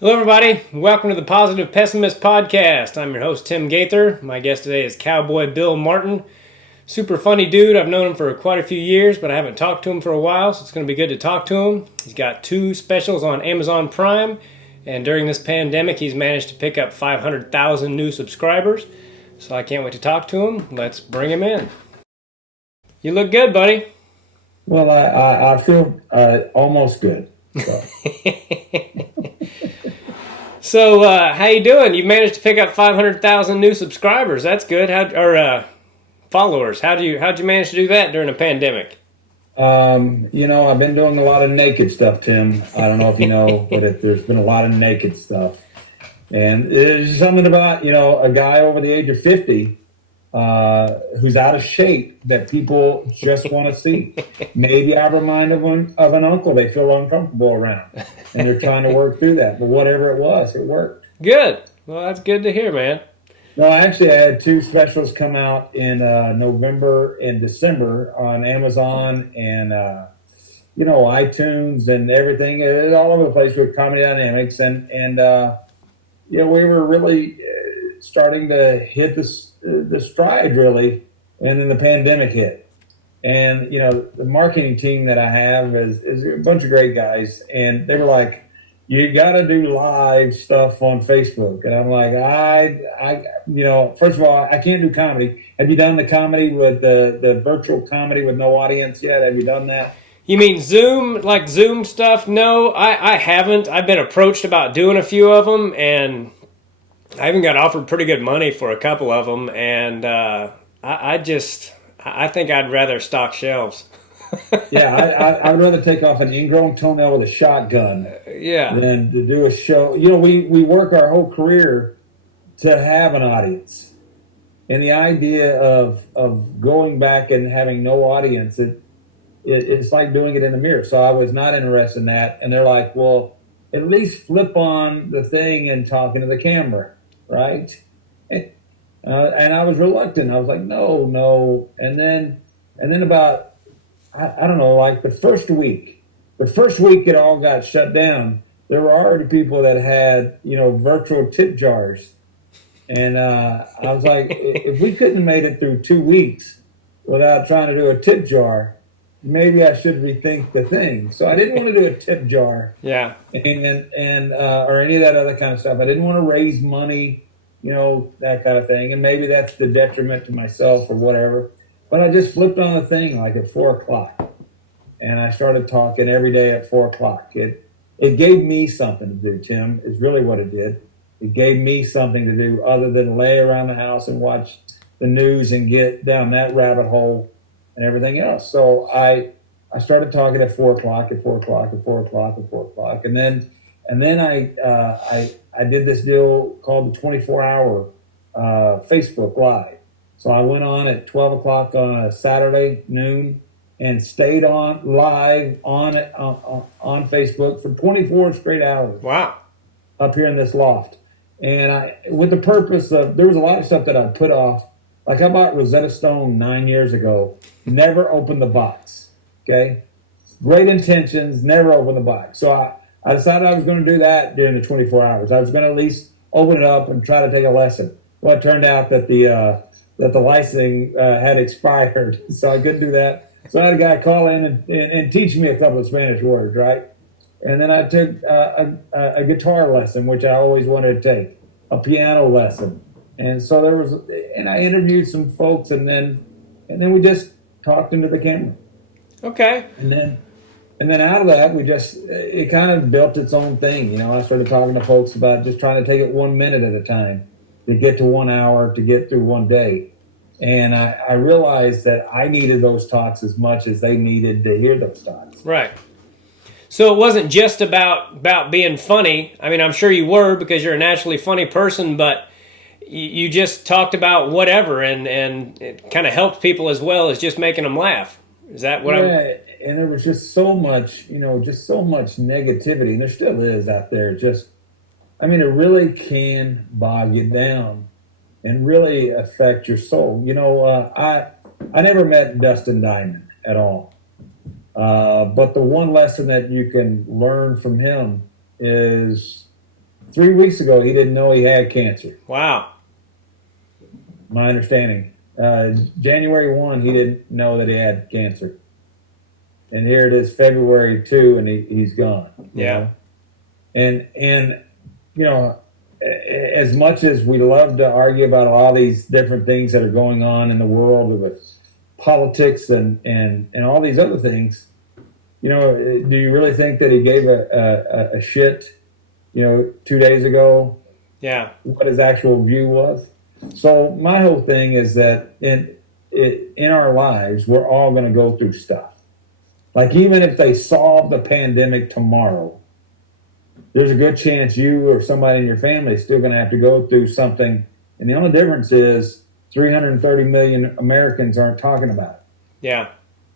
Hello, everybody. Welcome to the Positive Pessimist podcast. I'm your host, Tim Gaither. My guest today is Cowboy Bill Martin. Super funny dude. I've known him for quite a few years, but I haven't talked to him for a while, so it's going to be good to talk to him. He's got 2 specials on Amazon Prime, and during this pandemic, he's managed to pick up 500,000 new subscribers. So I can't wait to talk to him. Let's bring him in. You look good, buddy. Well, I feel almost good. So. So, how you doing? You managed to pick up 500,000 new subscribers. That's good. Followers. How'd you manage to do that during a pandemic? I've been doing a lot of naked stuff, Tim. I don't know if you know, but there's been a lot of naked stuff. And there's something about, a guy over the age of 50 who's out of shape that people just want to see. Maybe I remind them of an uncle they feel uncomfortable around, and they're trying to work through that. But whatever it was, it worked. Good. Well, that's good to hear, man. No, actually, I had 2 specials come out in November and December on Amazon and iTunes and everything. It's all over the place with Comedy Dynamics, and we were really starting to hit the stride really, and then the pandemic hit. And the marketing team that I have is a bunch of great guys, and they were like, "You got to do live stuff on Facebook." And I'm like, first of all, I can't do comedy. Have you done the comedy with the virtual comedy with no audience yet? Have you done that? You mean Zoom, like Zoom stuff? No, I haven't. I've been approached about doing a few of them, and I even got offered pretty good money for a couple of them, and I think I'd rather stock shelves. Yeah, I would rather take off an ingrown toenail with a shotgun than to do a show. We work our whole career to have an audience. And the idea of going back and having no audience, it's like doing it in the mirror. So I was not interested in that. And they're like, well, at least flip on the thing and talking to the camera, right? And I was reluctant. I was like, no. And then about, I don't know, like the first week it all got shut down. There were already people that had, virtual tip jars. And I was like, if we couldn't have made it through 2 weeks without trying to do a tip jar, maybe I should rethink the thing. So I didn't want to do a tip jar. Yeah. And or any of that other kind of stuff. I didn't want to raise money, that kind of thing. And maybe that's the detriment to myself or whatever. But I just flipped on the thing like at 4 o'clock, and I started talking every day at 4 o'clock. It gave me something to do, Tim, is really what it did. It gave me something to do other than lay around the house and watch the news and get down that rabbit hole and everything else. So I started talking at 4 o'clock, at 4 o'clock, at 4 o'clock, at 4 o'clock. And then I did this deal called the 24-hour Facebook Live. So I went on at 12 o'clock on a Saturday noon and stayed on live on Facebook for 24 straight hours. Wow. Up here in this loft. And with the purpose of, there was a lot of stuff that I put off. Like I bought Rosetta Stone 9 years ago, never opened the box. Okay. Great intentions, never opened the box. So I decided I was going to do that during the 24 hours. I was going to at least open it up and try to take a lesson. Well, it turned out that the licensing had expired, so I couldn't do that. So I had a guy call in and teach me a couple of Spanish words, right? And then I took a guitar lesson, which I always wanted to take, a piano lesson. And so and I interviewed some folks, and then we just talked into the camera. Okay. And then out of that, it kind of built its own thing. I started talking to folks about just trying to take it 1 minute at a time to get to 1 hour, to get through one day. And I realized that I needed those talks as much as they needed to hear those talks. Right. So it wasn't just about being funny. I mean, I'm sure you were because you're a naturally funny person, but you just talked about whatever, and it kind of helped people as well as just making them laugh. Is that what And there was just so much, just so much negativity, and there still is out there. It really can bog you down and really affect your soul. I never met Dustin Diamond at all. But the one lesson that you can learn from him is 3 weeks ago, he didn't know he had cancer. Wow. My understanding. January 1, he didn't know that he had cancer. And here it is, February 2, and he's gone. Yeah. And you know, as much as we love to argue about all these different things that are going on in the world with politics and all these other things, you know, do you really think that he gave a shit, you know, 2 days ago? Yeah. What his actual view was? So my whole thing is that in our lives, we're all going to go through stuff. Like, even if they solve the pandemic tomorrow, there's a good chance you or somebody in your family is still going to have to go through something. And the only difference is 330 million Americans aren't talking about it. Yeah.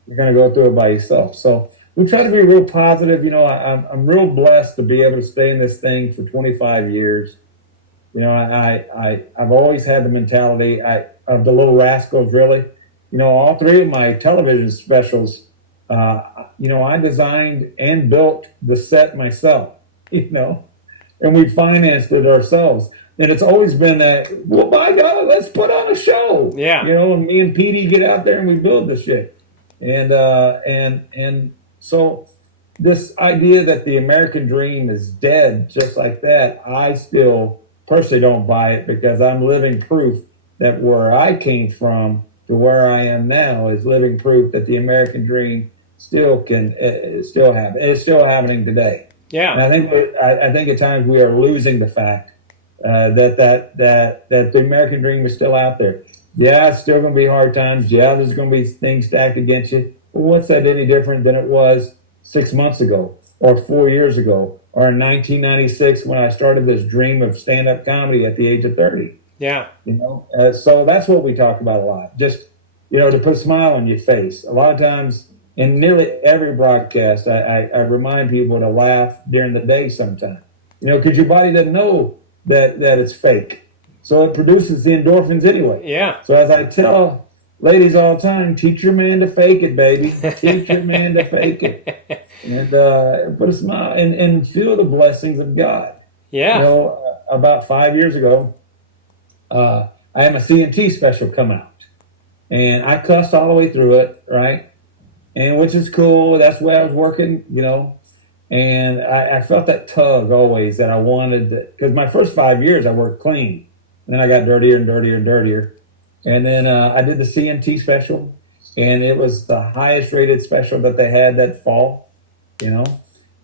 You're going to go through it by yourself. So we try to be real positive. You know, I'm real blessed to be able to stay in this thing for 25 years. You know, I've always had the mentality of the Little Rascals, really. You know, all three of my television specials, you know, I designed and built the set myself, you know, and we financed it ourselves. And it's always been that, well, by God, let's put on a show. Yeah. You know, and me and Petey get out there and we build the shit. And so this idea that the American dream is dead just like that, I still personally don't buy it, because I'm living proof that where I came from to where I am now is living proof that the American dream still can still happen. It's still happening today. Yeah. And I think at times we are losing the fact that the American dream is still out there. Yeah, it's still going to be hard times. Yeah, there's going to be things stacked against you. Well, what's that any different than it was 6 months ago or 4 years ago or in 1996 when I started this dream of stand-up comedy at the age of 30? Yeah. You know, so that's what we talk about a lot. Just, you know, to put a smile on your face. A lot of times in nearly every broadcast, I remind people to laugh during the day sometime. You know, because your body doesn't know that it's fake. So it produces the endorphins anyway. Yeah. So as I tell ladies all the time, teach your man to fake it, baby. Teach your man to fake it. And put a smile and feel the blessings of God. Yeah. You know, about 5 years ago, I had my CNT special come out. And I cussed all the way through it, right? And which is cool. That's where I was working, you know. And I felt that tug always that I wanted, because my first 5 years I worked clean. And then I got dirtier and dirtier and dirtier. And then I did the CNT special, and it was the highest rated special that they had that fall, you know.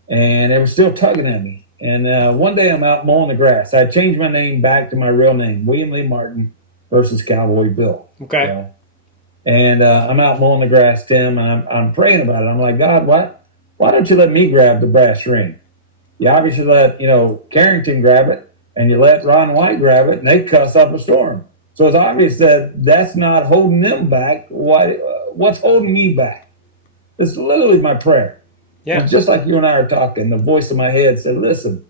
And it was still tugging at me. And one day I'm out mowing the grass. I changed my name back to my real name, William Lee Martin versus Cowboy Bill. Okay. You know? And I'm out mowing the grass, Tim, and I'm praying about it. I'm like, God, why don't you let me grab the brass ring? You obviously let, you know, Carrington grab it, and you let Ron White grab it, and they cuss up a storm. So it's obvious that that's not holding them back. What's holding me back? It's literally my prayer. Yeah. It's just like you and I are talking. The voice in my head said, listen,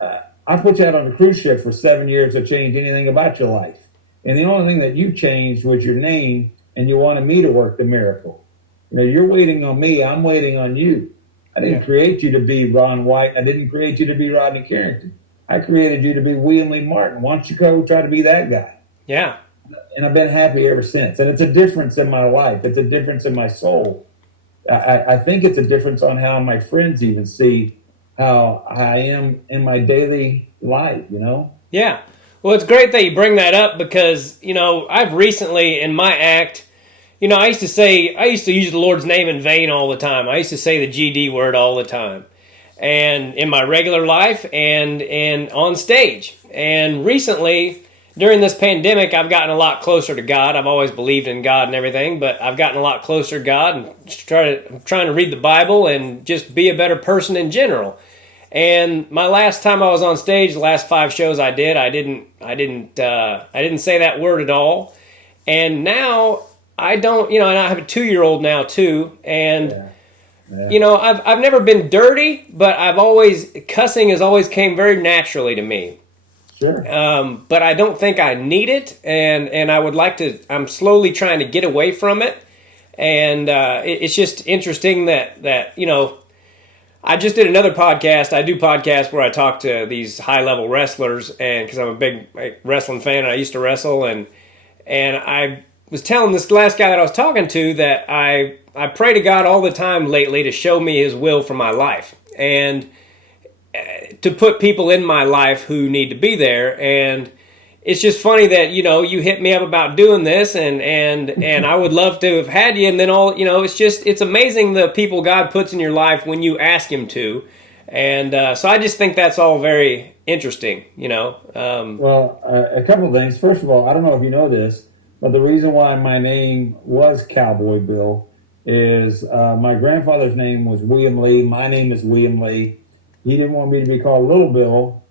I put you out on a cruise ship for 7 years to change anything about your life. And the only thing that you changed was your name, and you wanted me to work the miracle. You know, you're waiting on me. I'm waiting on you. I didn't create you to be Ron White. I didn't create you to be Rodney Carrington. I created you to be William Lee Martin. Why don't you go try to be that guy? Yeah. And I've been happy ever since. And it's a difference in my life. It's a difference in my soul. I think it's a difference on how my friends even see how I am in my daily life, you know? Yeah. Well, it's great that you bring that up, because, you know, I've recently in my act, you know, I used to use the Lord's name in vain all the time. I used to say the GD word all the time. And in my regular life and on stage. And recently, during this pandemic, I've gotten a lot closer to God. I've always believed in God and everything, but I've gotten a lot closer to God and I'm trying to read the Bible and just be a better person in general. And my last time I was on stage, the last 5 shows I didn't say that word at all. And now I don't, you know, and I have a 2-year-old now too, and Yeah. you know, I've never been dirty, but cussing has always came very naturally to me. Sure. But I don't think I need it, and I would like to. I'm slowly trying to get away from it, and it's just interesting that you know, I just did another podcast. I do podcasts where I talk to these high level wrestlers, and because I'm a big wrestling fan, and I used to wrestle, and I was telling this last guy that I was talking to that I pray to God all the time lately to show me His will for my life, and to put people in my life who need to be there. And it's just funny that, you hit me up about doing this, and I would love to have had you. And then it's amazing the people God puts in your life when you ask Him to. And so I just think that's all very interesting, Well, a couple of things. First of all, I don't know if you know this, but the reason why my name was Cowboy Bill is my grandfather's name was William Lee. My name is William Lee. He didn't want me to be called Little Bill.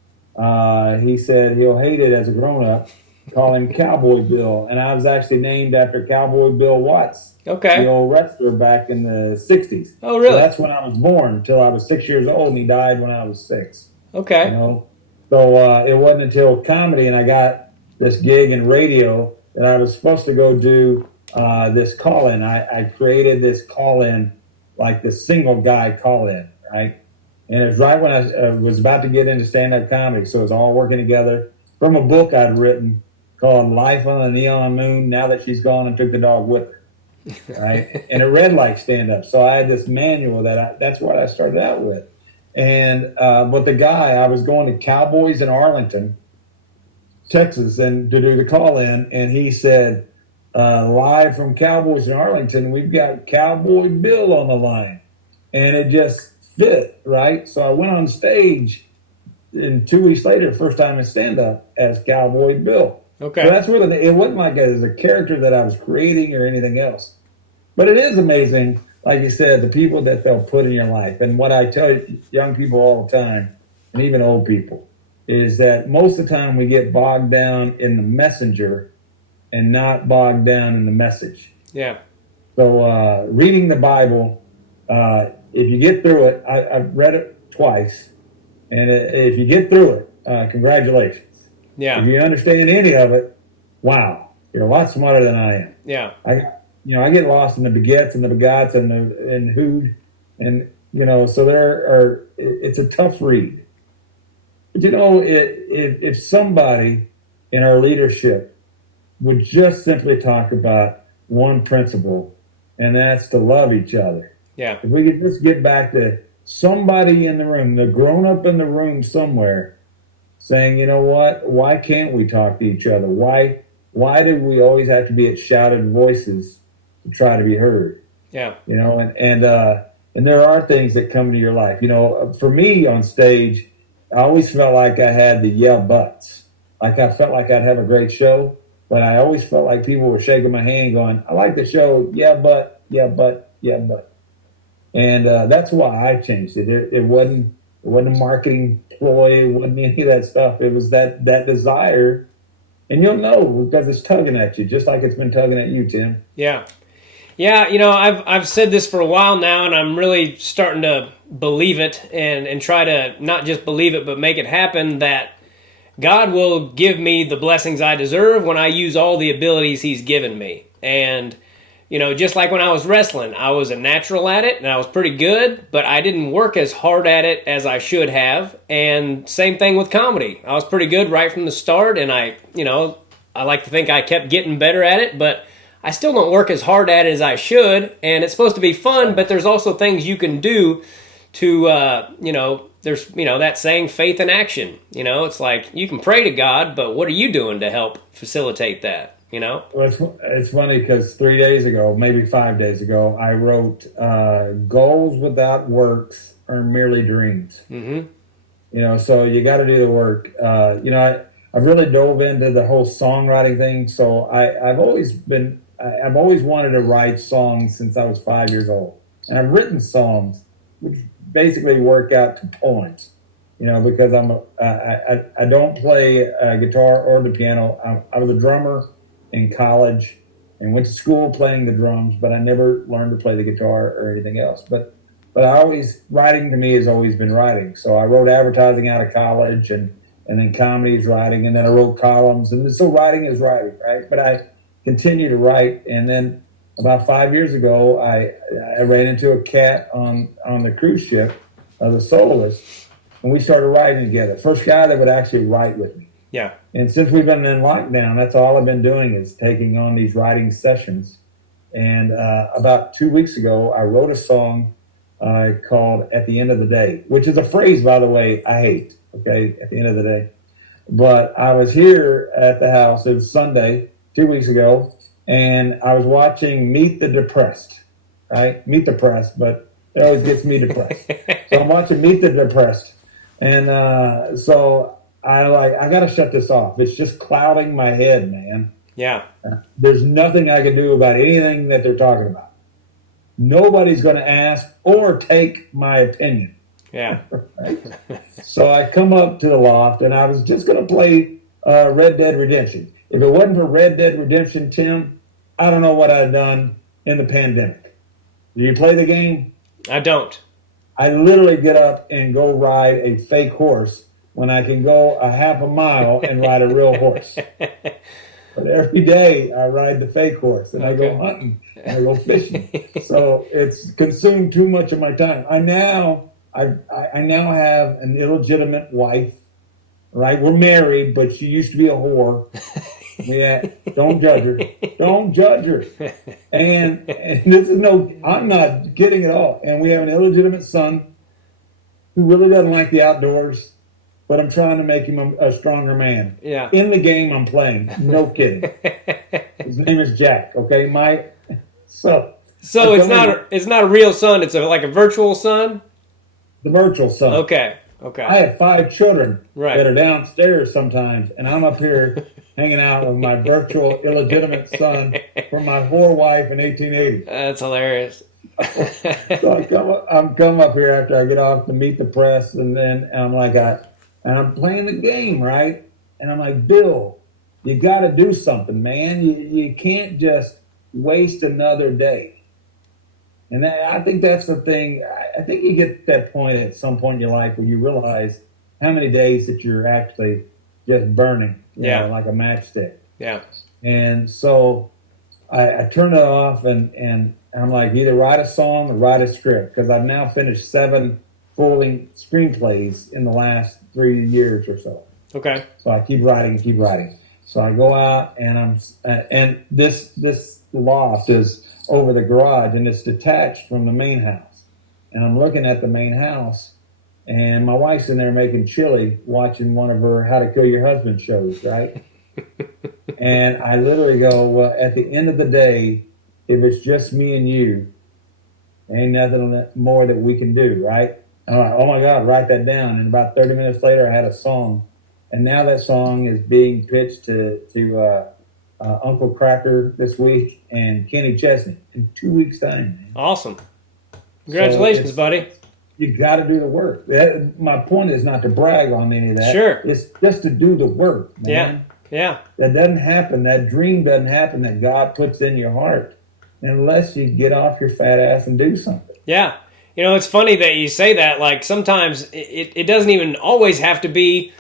He said he'll hate it as a grown-up. Call him Cowboy Bill. And I was actually named after Cowboy Bill Watts, okay, the old wrestler back in the 60s. Oh, really? So that's when I was born until I was 6 years old, and he died when I was 6. Okay. So it wasn't until comedy and I got this gig in radio that I was supposed to go do this call-in. I created this call-in, like this single guy call-in, right? And it was right when I was about to get into stand-up comedy, so it was all working together from a book I'd written called Life on the Neon Moon, Now That She's Gone and Took the Dog With Her, right? And it read like stand-up. So I had this manual that's what I started out with. And but the guy, I was going to Cowboys in Arlington, Texas, and to do the call-in, and he said, live from Cowboys in Arlington, we've got Cowboy Bill on the line. And it just fit, right? So I went on stage, and 2 weeks later, first time in stand-up, as Cowboy Bill. Okay. So that's really, it wasn't like it was a character that I was creating or anything else. But it is amazing, like you said, the people that they'll put in your life. And what I tell young people all the time, and even old people, is that most of the time we get bogged down in the messenger and not bogged down in the message. Yeah. So reading the Bible, if you get through it, I've read it twice, and if you get through it, congratulations. Yeah. If you understand any of it, wow, you're a lot smarter than I am. Yeah. I get lost in the begets and the begots and who'd, and so it's a tough read. But if somebody in our leadership would just simply talk about one principle, and that's to love each other. Yeah. If we could just get back to somebody in the room, the grown up in the room somewhere, saying, you know what, why can't we talk to each other? Why do we always have to be at shouted voices to try to be heard? Yeah. And there are things that come to your life. For me on stage, I always felt like I had the yeah buts. Like I felt like I'd have a great show, but I always felt like people were shaking my hand going, I like the show, yeah, but, yeah, but, yeah, but. And that's why I changed it. It wasn't a marketing ploy. It wasn't any of that stuff. It was that desire. And you'll know because it's tugging at you, just like it's been tugging at you, Tim. Yeah. Yeah, I've said this for a while now, and I'm really starting to believe it and try to not just believe it, but make it happen, that God will give me the blessings I deserve when I use all the abilities He's given me. And just like when I was wrestling, I was a natural at it and I was pretty good, but I didn't work as hard at it as I should have. And same thing with comedy. I was pretty good right from the start, and I like to think I kept getting better at it, but I still don't work as hard at it as I should. And it's supposed to be fun, but there's also things you can do to, there's, that saying, faith in action. It's like you can pray to God, but what are you doing to help facilitate that? Well, it's funny because 3 days ago, maybe 5 days ago, I wrote goals without works are merely dreams. Mm-hmm. So you got to do the work. I've really dove into the whole songwriting thing. So I've always wanted to write songs since I was 5 years old, and I've written songs which basically work out to poems. Because I don't play guitar or the piano. I was a drummer in college and went to school playing the drums, but I never learned to play the guitar or anything else. But writing to me has always been writing. So I wrote advertising out of college, and then comedy is writing, and then I wrote columns, and so writing is writing, right? But I continue to write, and then about 5 years ago, I ran into a cat on the cruise ship, the soloist, and we started writing together. First guy that would actually write with me. Yeah. And since we've been in lockdown, that's all I've been doing is taking on these writing sessions. And about 2 weeks ago, I wrote a song called At the End of the Day, which is a phrase, by the way, I hate, okay, at the end of the day. But I was here at the house, it was Sunday, 2 weeks ago, and I was watching Meet the Depressed, right? Meet the Pressed, but it always gets me depressed. So I'm watching Meet the Depressed. And so I got to shut this off. It's just clouding my head, man. Yeah. There's nothing I can do about anything that they're talking about. Nobody's going to ask or take my opinion. Yeah. Right? So I come up to the loft, and I was just going to play Red Dead Redemption. If it wasn't for Red Dead Redemption, Tim, I don't know what I'd done in the pandemic. Do you play the game? I don't. I literally get up and go ride a fake horse when I can go a half a mile and ride a real horse. But every day I ride the fake horse, and I go hunting and I go fishing. So it's consumed too much of my time. I now have an illegitimate wife. Right, we're married, but she used to be a whore. Yeah, don't judge her. Don't judge her. And this is I'm not kidding at all. And we have an illegitimate son who really doesn't like the outdoors, but I'm trying to make him a stronger man. Yeah. In the game I'm playing, no kidding. His name is Jack. Okay, so it's not a real son. It's like a virtual son. The virtual son. Okay. I have 5 children right. that are downstairs sometimes, and I'm up here hanging out with my virtual illegitimate son from my whore wife in 1880. That's hilarious. So I'm come up here after I get off to meet the press, and I'm like, I'm playing the game, right? And I'm like, Bill, you got to do something, man. You can't just waste another day. And I think that's the thing. I think you get to that point at some point in your life where you realize how many days that you're actually just burning, you know, like a matchstick. Yeah. And so I turn it off, and I'm like, either write a song or write a script, because I've now finished 7 full-length screenplays in the last 3 years or so. Okay. So I keep writing. So I go out, and and this loft is over the garage, and it's detached from the main house. And I'm looking at the main house, and my wife's in there making chili, watching one of her How to Kill Your Husband shows, right? And I literally go, well, at the end of the day, if it's just me and you, ain't nothing more that we can do, right? And I'm like, oh my God, write that down. And about 30 minutes later, I had a song. And now that song is being pitched to Uncle Cracker this week and Kenny Chesney in 2 weeks' time. Man. Awesome. Congratulations, buddy. You got to do the work. My point is not to brag on any of that. Sure. It's just to do the work, man. Yeah. That doesn't happen. That dream doesn't happen that God puts in your heart unless you get off your fat ass and do something. Yeah. You know, it's funny that you say that. Like, sometimes it doesn't even always have to be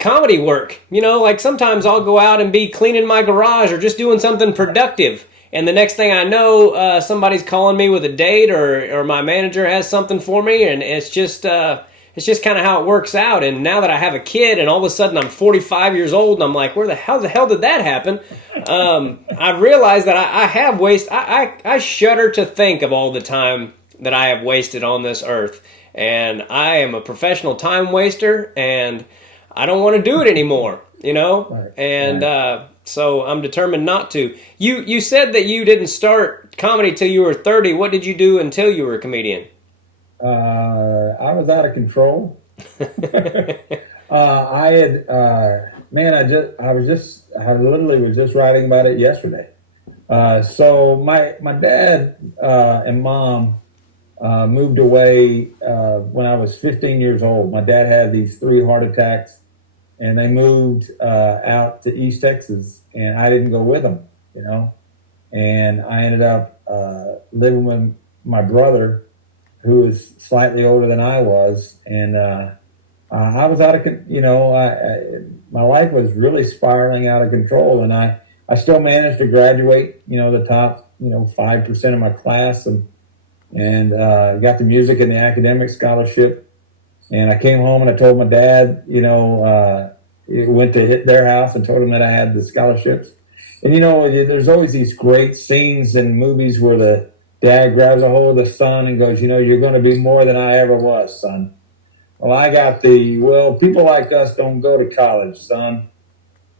comedy work. You know, like sometimes I'll go out and be cleaning my garage or just doing something productive. And the next thing I know, somebody's calling me with a date, or my manager has something for me, and it's just kind of how it works out. And now that I have a kid, and all of a sudden I'm 45 years old, and I'm like, where the hell did that happen? I've realized that I have wasted. I shudder to think of all the time that I have wasted on this earth, and I am a professional time waster, and I don't want to do it anymore. You know, right. And so I'm determined not to. You said that you didn't start comedy till you were 30. What did you do until you were a comedian? I was out of control. I literally was just writing about it yesterday. So my dad and mom moved away when I was 15 years old. My dad had these 3 heart attacks, and they moved out to East Texas, and I didn't go with them, you know. And I ended up living with my brother, who was slightly older than I was, and I was out of, my life was really spiraling out of control, and I still managed to graduate, the top, 5% of my class, and got the music and the academic scholarship And I came home and I told my dad, went to hit their house and told him that I had the scholarships. And, there's always these great scenes in movies where the dad grabs a hold of the son and goes, you're going to be more than I ever was, son. Well, I got people like us don't go to college, son.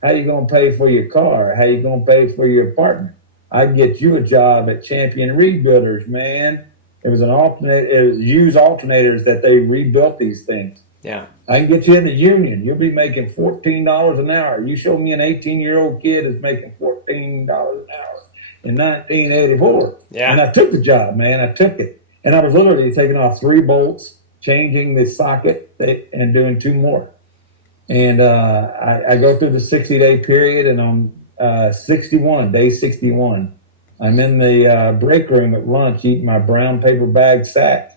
How you going to pay for your car? How you going to pay for your apartment? I can get you a job at Champion Rebuilders, man. It was used alternators that they rebuilt these things. Yeah. I can get you in the union. You'll be making $14 an hour. You show me an 18-year-old kid is making $14 an hour in 1984. Yeah. And I took the job, man. I took it. And I was literally taking off 3 bolts, changing the socket, and doing 2 more. And I go through the 60-day period, and on 61, day 61, I'm in the break room at lunch eating my brown paper bag sack.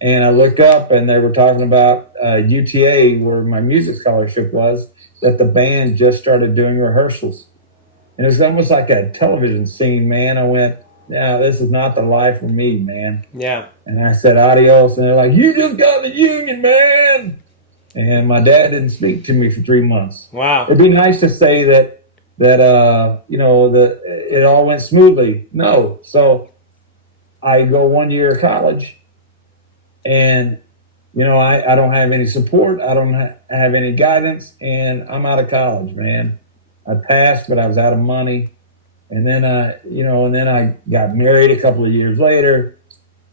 And I look up, and they were talking about UTA, where my music scholarship was, that the band just started doing rehearsals. And it was almost like a television scene, man. I went, no, this is not the life for me, man. Yeah. And I said, adios. And they're like, you just got the union, man. And my dad didn't speak to me for 3 months. Wow. It'd be nice to say that it all went smoothly. No. So I go 1 year of college, and, I don't have any support. I don't have any guidance, and I'm out of college, man. I passed, but I was out of money. And then, I got married a couple of years later.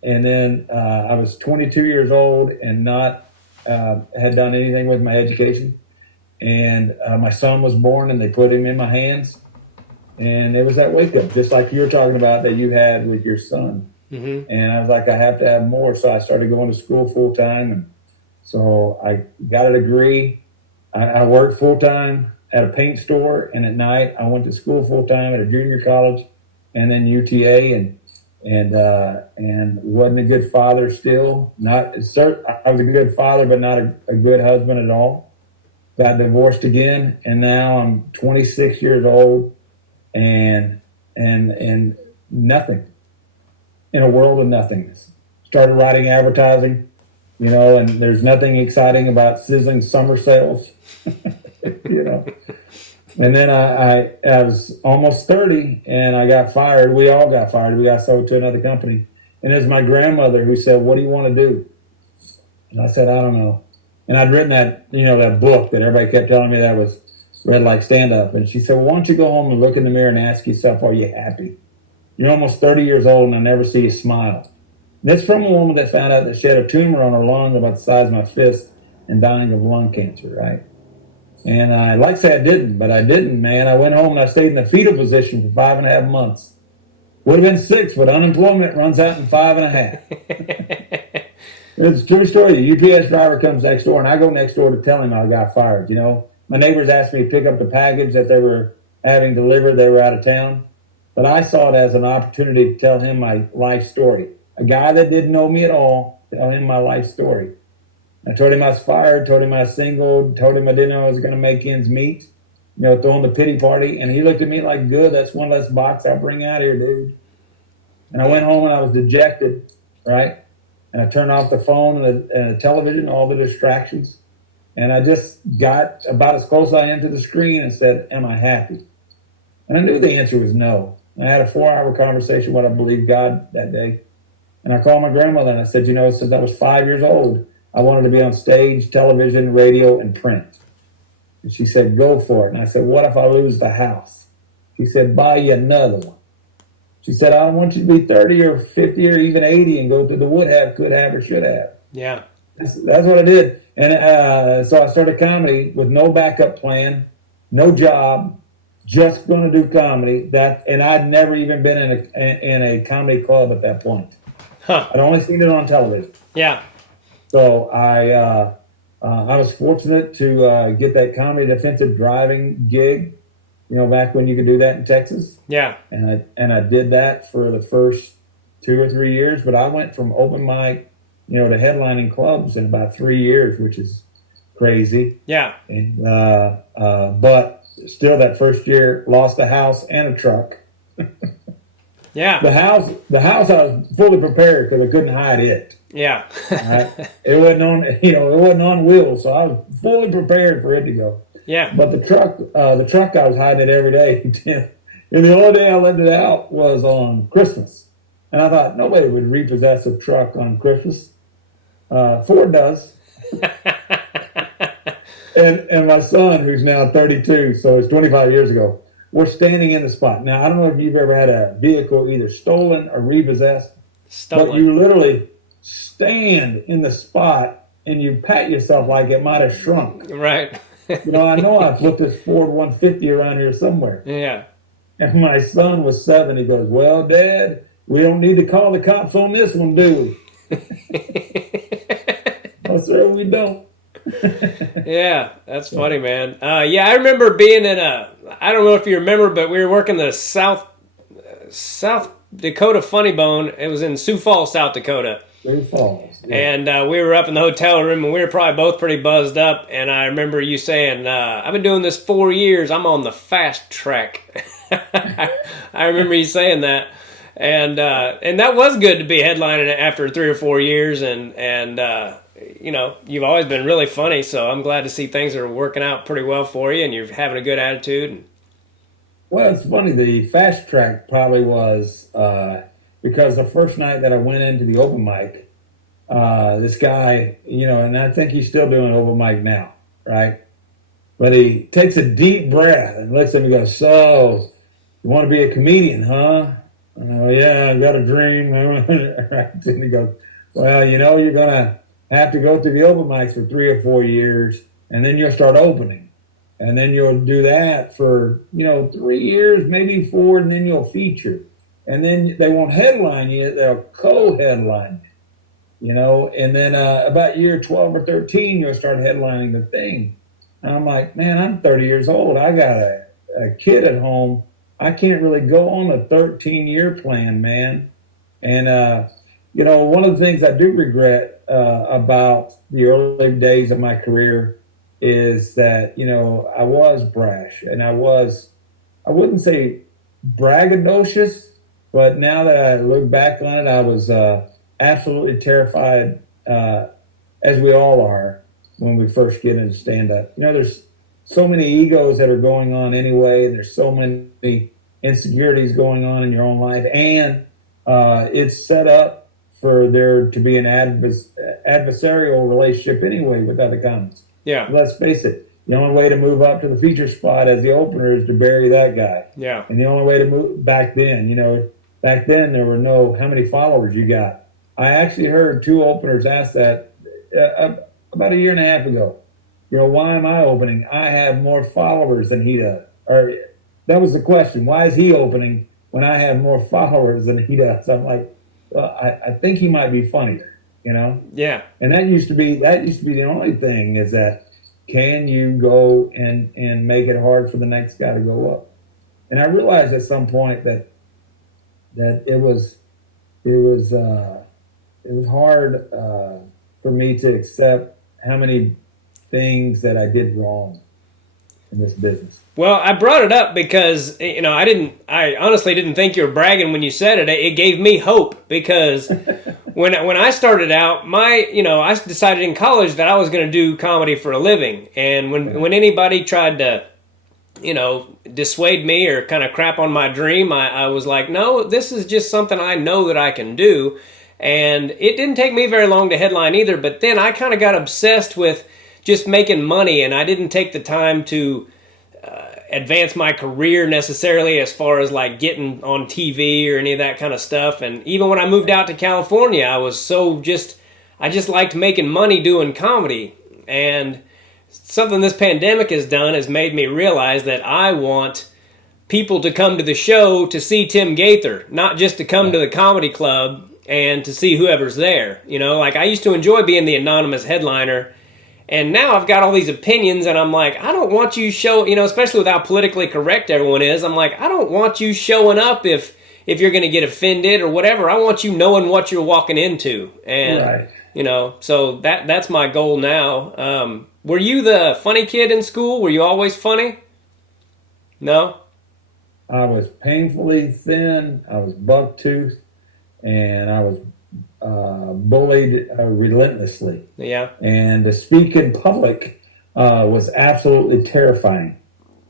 And then I was 22 years old and not had done anything with my education. And my son was born, and they put him in my hands. And it was that wake up, just like you were talking about that you had with your son. Mm-hmm. And I was like, I have to have more. So I started going to school full time. And so I got a degree. I worked full time at a paint store. And at night, I went to school full time at a junior college and then UTA. And wasn't a good father still. I was a good father, but not a good husband at all. Got divorced again, and now I'm 26 years old, and nothing, in a world of nothingness. Started writing advertising, and there's nothing exciting about sizzling summer sales, And then I was almost 30, and I got fired. We all got fired. We got sold to another company. And it was my grandmother who said, what do you want to do? And I said, I don't know. And I'd written that book that everybody kept telling me that was read like stand-up. And she said, well, why don't you go home and look in the mirror and ask yourself, are you happy? You're almost 30 years old, and I never see you smile. And that's from a woman that found out that she had a tumor on her lung about the size of my fist and dying of lung cancer, right? And I'd like to say I didn't, but I didn't, man. I went home and I stayed in the fetal position for 5.5 months. Would have been 6, but unemployment runs out in 5.5. It's a true story. The UPS driver comes next door, and I go next door to tell him I got fired. My neighbors asked me to pick up the package that they were having delivered. They were out of town. But I saw it as an opportunity to tell him my life story. A guy that didn't know me at all, tell him my life story. I told him I was fired, told him I was single, told him I didn't know I was going to make ends meet, throwing the pity party. And he looked at me like, good, that's one less box I bring out here, dude. And I went home and I was dejected, right? And I turned off the phone and the television, all the distractions. And I just got about as close as I am to the screen and said, am I happy? And I knew the answer was no. I had a 4-hour conversation with what I believed God that day. And I called my grandmother and I said, since I was 5 years old, I wanted to be on stage, television, radio, and print. And she said, go for it. And I said, what if I lose the house? She said, buy you another one. She said, I don't want you to be 30 or 50 or even 80 and go through the would have, could have, or should have. Yeah. That's what I did. And so I started comedy with no backup plan, no job, just going to do comedy. And I'd never even been in a comedy club at that point. Huh. I'd only seen it on television. Yeah. So I was fortunate to get that comedy defensive driving gig, back when you could do that in Texas. Yeah. And I did that for the first 2 or 3 years, but I went from open mic, to headlining clubs in about 3 years, which is crazy. Yeah. And but still, that first year, lost a house and a truck. Yeah. The house I was fully prepared because I couldn't hide it. Yeah. It wasn't on, it wasn't on wheels, so I was fully prepared for it to go. Yeah. But the truck, I was hiding it every day. And the only day I let it out was on Christmas. And I thought nobody would repossess a truck on Christmas. Ford does. And my son, who's now 32, so it's 25 years ago, we're standing in the spot. Now, I don't know if you've ever had a vehicle either stolen or repossessed, but you literally stand in the spot and you pat yourself like it might have shrunk. Right. I know I flipped this Ford 150 around here somewhere. Yeah. And my son was 7. He goes, "Well, Dad, we don't need to call the cops on this one, do we?" "No, sir, we don't." Yeah, that's funny, man. Yeah, I remember being in I don't know if you remember, but we were working the South Dakota Funny Bone. It was in Sioux Falls, South Dakota. Sioux Falls. Yeah. And we were up in the hotel room, and we were probably both pretty buzzed up. And I remember you saying, "I've been doing this 4 years. I'm on the fast track." I remember you saying that. And that was good to be headlining after 3 or 4 years. And you've always been really funny. So I'm glad to see things are working out pretty well for you, and you're having a good attitude. Well, it's funny. The fast track probably was because the first night that I went into the open mic, this guy, and I think he's still doing open mic now, right? But he takes a deep breath and looks at me and goes, "So, you want to be a comedian, huh?" "Oh, yeah, I've got a dream." Right? And he goes, "Well, you're going to have to go through the open mics for 3 or 4 years, and then you'll start opening. And then you'll do that for, 3 years, maybe 4, and then you'll feature. And then they won't headline you, they'll co-headline you, and then about year 12 or 13, you'll start headlining the thing." And I'm like, "Man, I'm 30 years old. I got a kid at home. I can't really go on a 13-year plan, man." And, one of the things I do regret about the early days of my career is that, I was brash, and I wouldn't say braggadocious, but now that I look back on it, I was absolutely terrified, as we all are when we first get into stand-up. There's so many egos that are going on anyway, and there's so many insecurities going on in your own life, and it's set up for there to be an adversarial relationship anyway with other comics. Yeah. Let's face it, the only way to move up to the feature spot as the opener is to bury that guy. Yeah. And the only way to move back then, there were no how many followers you got. I actually heard 2 openers ask that about a year and a half ago. "Why am I opening? I have more followers than he does." Or that was the question. Why is he opening when I have more followers than he does? I'm like, well, I think he might be funnier, Yeah. And that used to be the only thing, is that can you go and make it hard for the next guy to go up? And I realized at some point that it was hard for me to accept how many things that I did wrong in this business. Well, I brought it up because, I honestly didn't think you were bragging when you said it. It gave me hope because when I started out, I decided in college that I was going to do comedy for a living. And when anybody tried to, dissuade me or kind of crap on my dream, I was like, no, this is just something I know that I can do. And it didn't take me very long to headline either, but then I kind of got obsessed with just making money, and I didn't take the time to advance my career necessarily as far as like getting on TV or any of that kind of stuff. And even when I moved out to California, I just liked making money doing comedy. And something this pandemic has done has made me realize that I want people to come to the show to see Tim Gaither, not just to come to the comedy club and to see whoever's there. Like I used to enjoy being the anonymous headliner, and now I've got all these opinions, and I'm like, I don't want you especially with how politically correct everyone is, I'm like, I don't want you showing up if you're going to get offended or whatever. I want you knowing what you're walking into. And, right. So that's my goal now. Were you the funny kid in school? Were you always funny? No? I was painfully thin. I was buck-toothed, and I was bullied relentlessly. Yeah. And to speak in public was absolutely terrifying.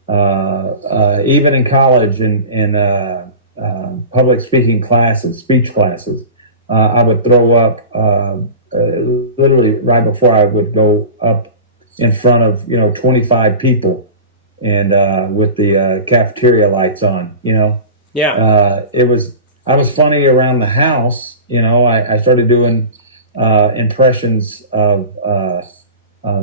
Even in college in public speaking classes, speech classes, I would throw up literally right before I would go up in front of 25 people, and with the cafeteria lights on. Yeah. I was funny around the house. I started doing impressions of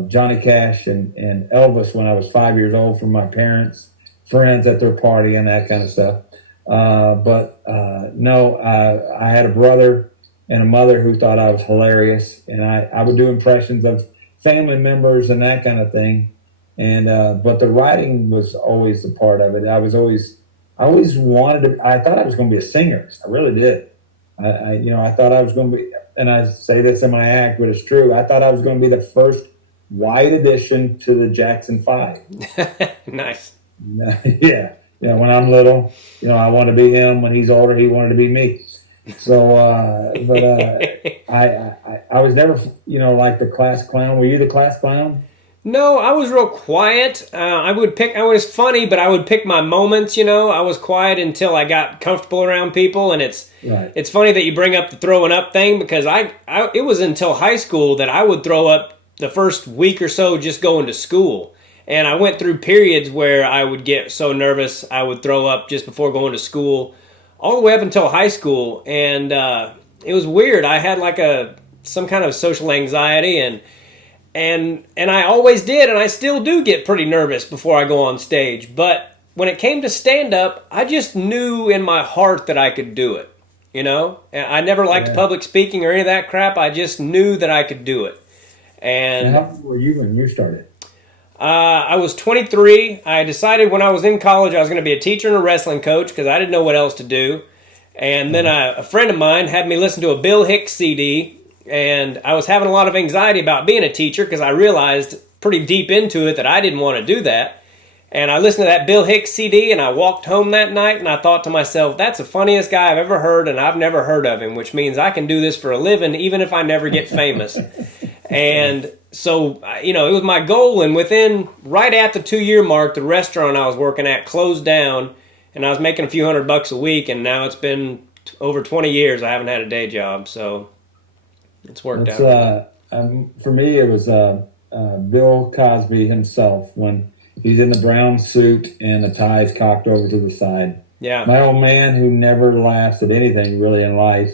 Johnny Cash and Elvis when I was 5 years old from my parents' friends at their party and that kind of stuff. But no, I had a brother and a mother who thought I was hilarious, and I would do impressions of family members and that kind of thing. And but the writing was always a part of it. I always wanted to. I thought I was going to be a singer. I really did. I thought I was going to be, and I say this in my act, but it's true. I thought I was going to be the first white addition to the Jackson Five. Nice. Yeah. When I'm little, I want to be him. When he's older, he wanted to be me. So, I was never, like the class clown. Were you the class clown? No, I was real quiet. I was funny, but I would pick my moments, I was quiet until I got comfortable around people. And it's funny that you bring up the throwing up thing, because it was until high school that I would throw up the first week or so just going to school. And I went through periods where I would get so nervous I would throw up just before going to school, all the way up until high school. And it was weird. I had like some kind of social anxiety, and I always did, and I still do get pretty nervous before I go on stage. But when it came to stand-up, I just knew in my heart that I could do it, And I never liked public speaking or any of that crap. I just knew that I could do it. And how old were you when you started? I was 23. I decided when I was in college I was going to be a teacher and a wrestling coach because I didn't know what else to do. And then a friend of mine had me listen to a Bill Hicks CD, and I was having a lot of anxiety about being a teacher because I realized pretty deep into it that I didn't want to do that. And I listened to that Bill Hicks CD, and I walked home that night, and I thought to myself, that's the funniest guy I've ever heard, and I've never heard of him, which means I can do this for a living even if I never get famous. And so, it was my goal, and right at the 2-year mark, the restaurant I was working at closed down, and I was making a few $100 a week, and now it's been over 20 years I haven't had a day job, so it's worked out. For me, it was Bill Cosby himself when he's in the brown suit and the tie is cocked over to the side. Yeah. My old man who never laughs at anything really in life,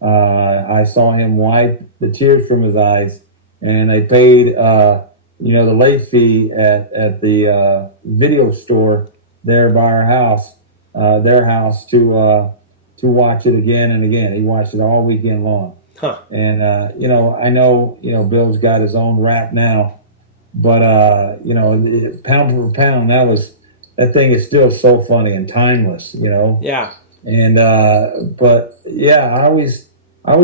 I saw him wipe the tears from his eyes, and they paid, the late fee at the video store there by our house, their house, to watch it again and again. He watched it all weekend long. Huh. And, I know, Bill's got his own rap now, but, pound for pound, that thing is still so funny and timeless, Yeah. And, but yeah, I always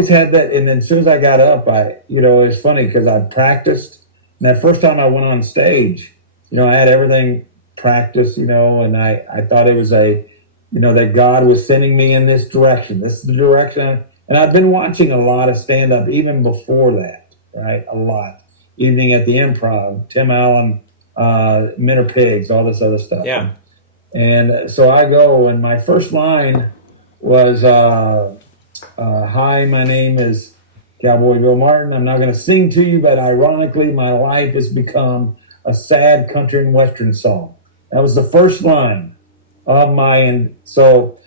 had that. And then as soon as I got up, it's funny because I practiced. And that first time I went on stage, I had everything practiced, and I thought it was that God was sending me in this direction. This is the direction. And I've been watching a lot of stand-up even before that, right? A lot. Evening at the Improv, Tim Allen, Men Are Pigs, all this other stuff. Yeah. And so I go, and my first line was, hi, my name is Cowboy Bill Martin. I'm not going to sing to you, but ironically, my life has become a sad country and western song. That was the first line of and so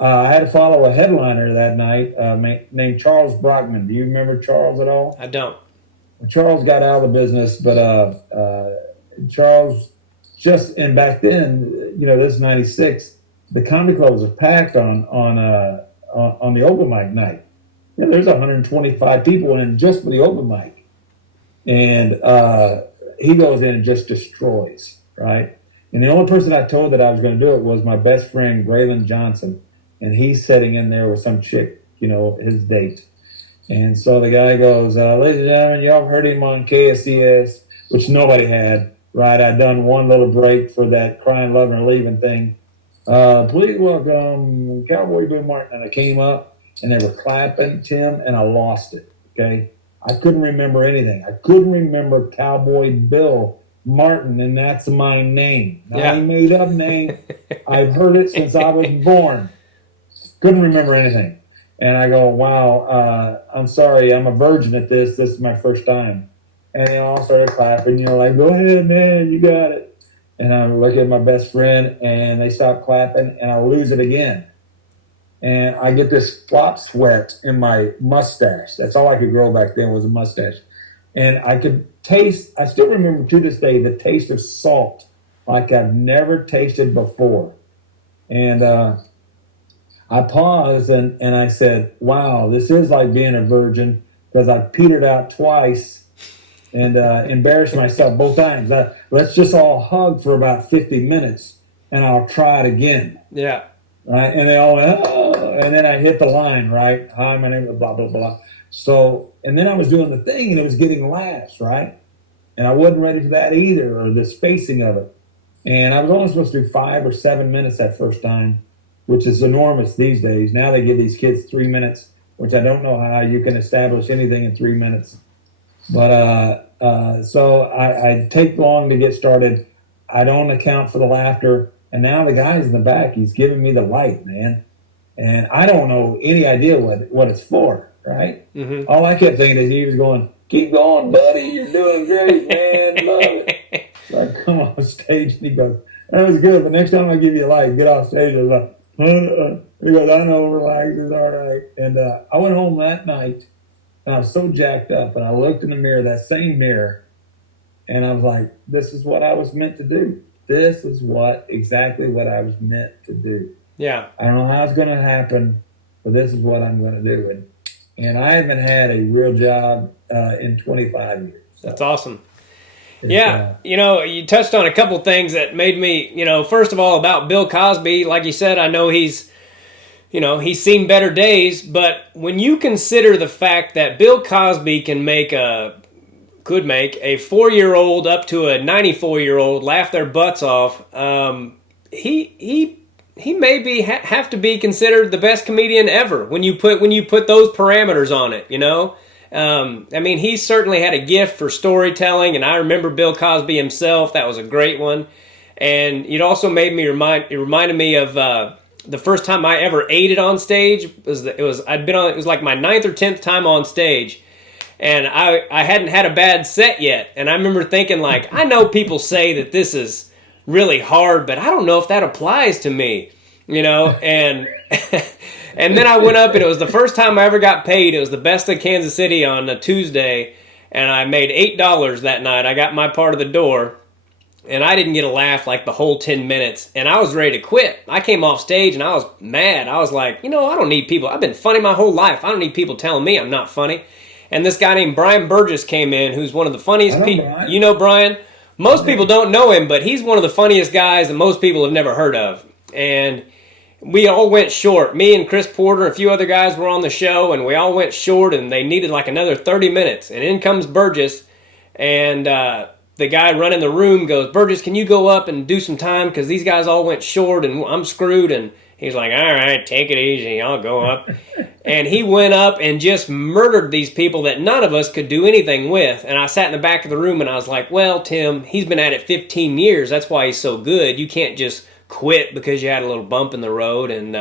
I had to follow a headliner that night named Charles Brockman. Do you remember Charles at all? I don't. Charles got out of the business, but Charles and back then, this is 96, the comedy clubs were packed on the open mic night. There's 125 people in just for the open mic. And he goes in and just destroys, right? And the only person I told that I was going to do it was my best friend, Braylon Johnson. And he's sitting in there with some chick, his date. And so the guy goes, ladies and gentlemen, y'all heard him on KSCS, which nobody had, right? I'd done one little break for that crying, loving, or leaving thing. Please welcome Cowboy Bill Martin. And I came up, and they were clapping, Tim, and I lost it. Okay, I couldn't remember anything. I couldn't remember Cowboy Bill Martin, and that's my name. Not a made up name. I've heard it since I was born. Couldn't remember anything. And I go, wow, I'm sorry, I'm a virgin at this. This is my first time. And they all started clapping, like, go ahead, man, you got it. And I look at my best friend, and they stop clapping, and I lose it again. And I get this flop sweat in my mustache. That's all I could grow back then was a mustache. And I could taste, I still remember to this day, the taste of salt like I've never tasted before. And I paused and I said, wow, this is like being a virgin, because I petered out twice and embarrassed myself both times. Let's just all hug for about 50 minutes and I'll try it again. Yeah. Right. And they all went, oh, and then I hit the line, right? Hi, my name is blah, blah, blah. So, and then I was doing the thing and it was getting laughs, right? And I wasn't ready for that either, or the spacing of it. And I was only supposed to do 5 or 7 minutes that first time, which is enormous these days. Now they give these kids 3 minutes, which I don't know how you can establish anything in 3 minutes. But so I take long to get started. I don't account for the laughter. And now the guy's in the back, he's giving me the light, man. And I don't know any idea what it's for, right? Mm-hmm. All I kept thinking is he was going, keep going, buddy. You're doing great, man. Love it. So I come off stage and he goes, that was good, but next time I give you a light, get off stage. I was like, he goes, I know, relax, it's all right. And I went home that night, and I was so jacked up, and I looked in the mirror, that same mirror, and I was like, this is what I was meant to do. This is exactly what I was meant to do. Yeah. I don't know how it's going to happen, but this is what I'm going to do. And I haven't had a real job in 25 years. So. That's awesome. Yeah, you touched on a couple things that made me, first of all, about Bill Cosby. Like you said, I know he's seen better days, but when you consider the fact that Bill Cosby could make a 4-year-old up to a 94-year-old laugh their butts off, he may have to be considered the best comedian ever when you put those parameters on it, he certainly had a gift for storytelling, and I remember Bill Cosby himself. That was a great one. And it also made me it reminded me of the first time I ever ate it on stage. It was like my 9th or 10th time on stage, and I hadn't had a bad set yet. And I remember thinking, like, I know people say that this is really hard, but I don't know if that applies to me, and and then I went up, and it was the first time I ever got paid. It was the Best of Kansas City on a Tuesday, and I made $8 that night. I got my part of the door, and I didn't get a laugh like the whole 10 minutes, and I was ready to quit. I came off stage, and I was mad. I was like, I don't need people. I've been funny my whole life. I don't need people telling me I'm not funny. And this guy named Brian Burgess came in, who's one of the funniest people. You know Brian? Most people don't know him, but he's one of the funniest guys that most people have never heard of. And we all went short. Me and Chris Porter and a few other guys were on the show, and we all went short, and they needed like another 30 minutes. And in comes Burgess, and the guy running the room goes, Burgess, can you go up and do some time? Because these guys all went short, and I'm screwed. And he's like, all right, take it easy. I'll go up. And he went up and just murdered these people that none of us could do anything with. And I sat in the back of the room, and I was like, well, Tim, he's been at it 15 years. That's why he's so good. You can't just quit because you had a little bump in the road. And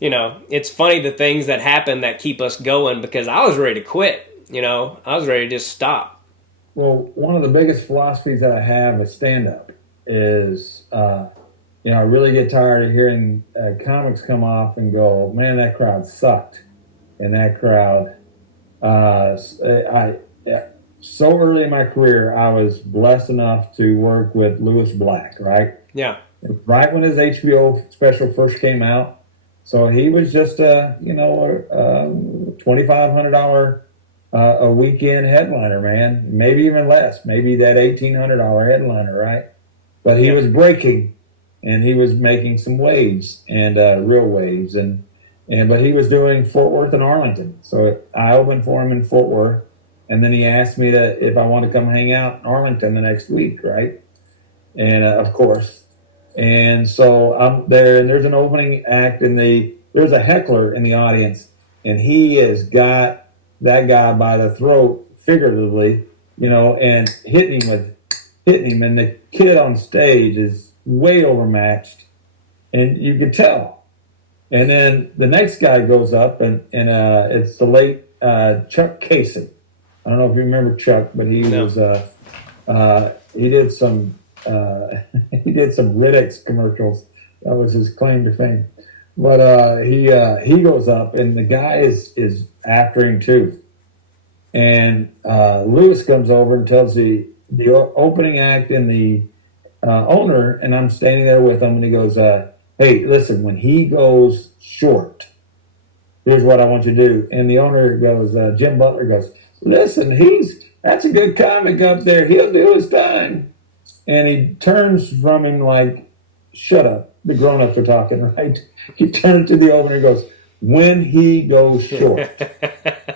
it's funny the things that happen that keep us going, because I was ready to quit. I was ready to just stop. Well, one of the biggest philosophies that I have with stand-up is I really get tired of hearing comics come off and go, man, that crowd sucked. And that crowd, so early in my career, I was blessed enough to work with Lewis Black, right? Yeah. Right when his HBO special first came out. So he was just a $2,500 a weekend headliner, man. Maybe even less. Maybe that $1,800 headliner, right? But he was breaking, and he was making some waves, and real waves, but he was doing Fort Worth and Arlington. So I opened for him in Fort Worth, and then he asked me if I want to come hang out in Arlington the next week, right? And of course. And so I'm there, and there's an opening act in the there's a heckler in the audience, and he has got that guy by the throat, figuratively, and hitting him, and the kid on stage is way overmatched, and you can tell. And then the next guy goes up, and it's the late Chuck Kasich. I don't know if you remember Chuck, but he was he did some he did some Riddick's commercials. That was his claim to fame. But he goes up, and the guy is after him too. And Lewis comes over and tells the opening act and the owner, and I'm standing there with him, and he goes, "Hey, listen, when he goes short, here's what I want you to do." And the owner goes, Jim Butler goes, "Listen, that's a good comic up there. He'll do his time." And he turns from him like, "Shut up. The grown-ups are talking, right?" He turns to the opener and goes, "When he goes short,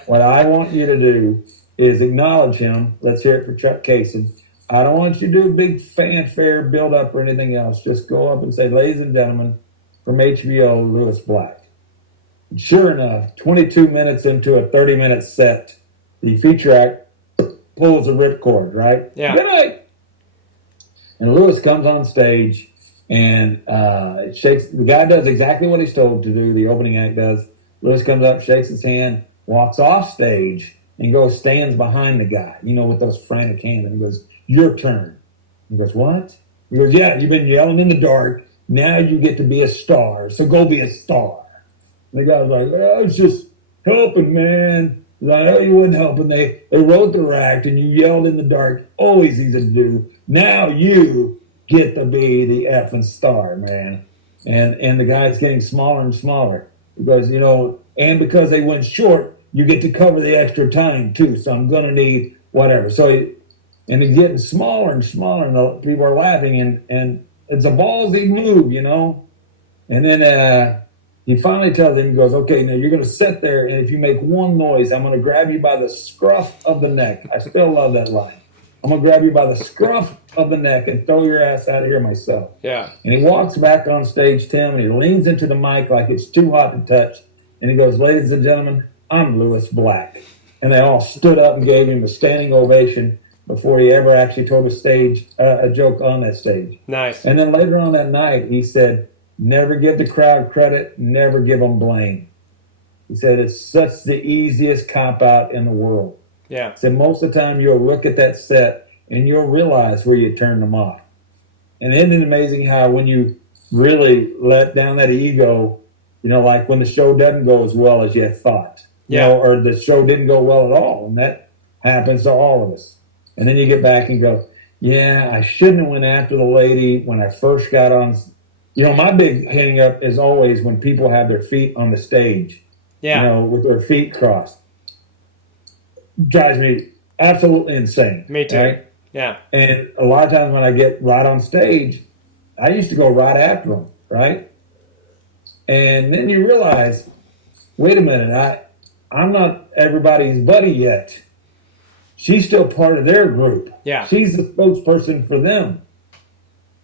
what I want you to do is acknowledge him." Let's hear it for Chuck Kasich. "I don't want you to do a big fanfare build-up or anything else. Just go up and say, 'Ladies and gentlemen, from HBO, Lewis Black.'" And sure enough, 22 minutes into a 30-minute set, the feature act pulls a ripcord, right? Yeah. Good night. And Lewis comes on stage, and shakes. The guy does exactly what he's told to do. The opening act does. Lewis comes up, shakes his hand, walks off stage, and stands behind the guy, with those frantic hands. And he goes, "Your turn." He goes, "What?" He goes, "Yeah, you've been yelling in the dark. Now you get to be a star. So go be a star." And the guy's like, "I was just helping, man." He's like, "Oh, you wasn't helping. They wrote the act, and you yelled in the dark. Always easy to do. Now you get to be the effing star, man." And the guy's getting smaller and smaller because, and because they went short, you get to cover the extra time too. So I'm going to need whatever. And he's getting smaller and smaller, and the people are laughing, and it's a ballsy move, And then he finally tells him, he goes, "Okay, now you're going to sit there, and if you make one noise, I'm going to grab you by the scruff of the neck." I still love that line. "I'm going to grab you by the scruff of the neck and throw your ass out of here myself." Yeah. And he walks back on stage, Tim, and he leans into the mic like it's too hot to touch. And he goes, "Ladies and gentlemen, I'm Lewis Black." And they all stood up and gave him a standing ovation before he ever actually told a joke on that stage. Nice. And then later on that night, he said, "Never give the crowd credit, never give them blame." He said, "It's such the easiest cop-out in the world." Yeah. He said, "Most of the time you'll look at that set and you'll realize where you turned them off." And isn't it amazing how when you really let down that ego, like when the show doesn't go as well as you thought, or the show didn't go well at all, and that happens to all of us. And then you get back and go, "Yeah, I shouldn't have went after the lady when I first got on." My big hang up is always when people have their feet on the stage, with their feet crossed. Drives me absolutely insane. Me too. Right? Yeah. And a lot of times when I get right on stage, I used to go right after them, right? And then you realize, wait a minute, I'm not everybody's buddy yet. She's still part of their group. Yeah. She's the spokesperson for them.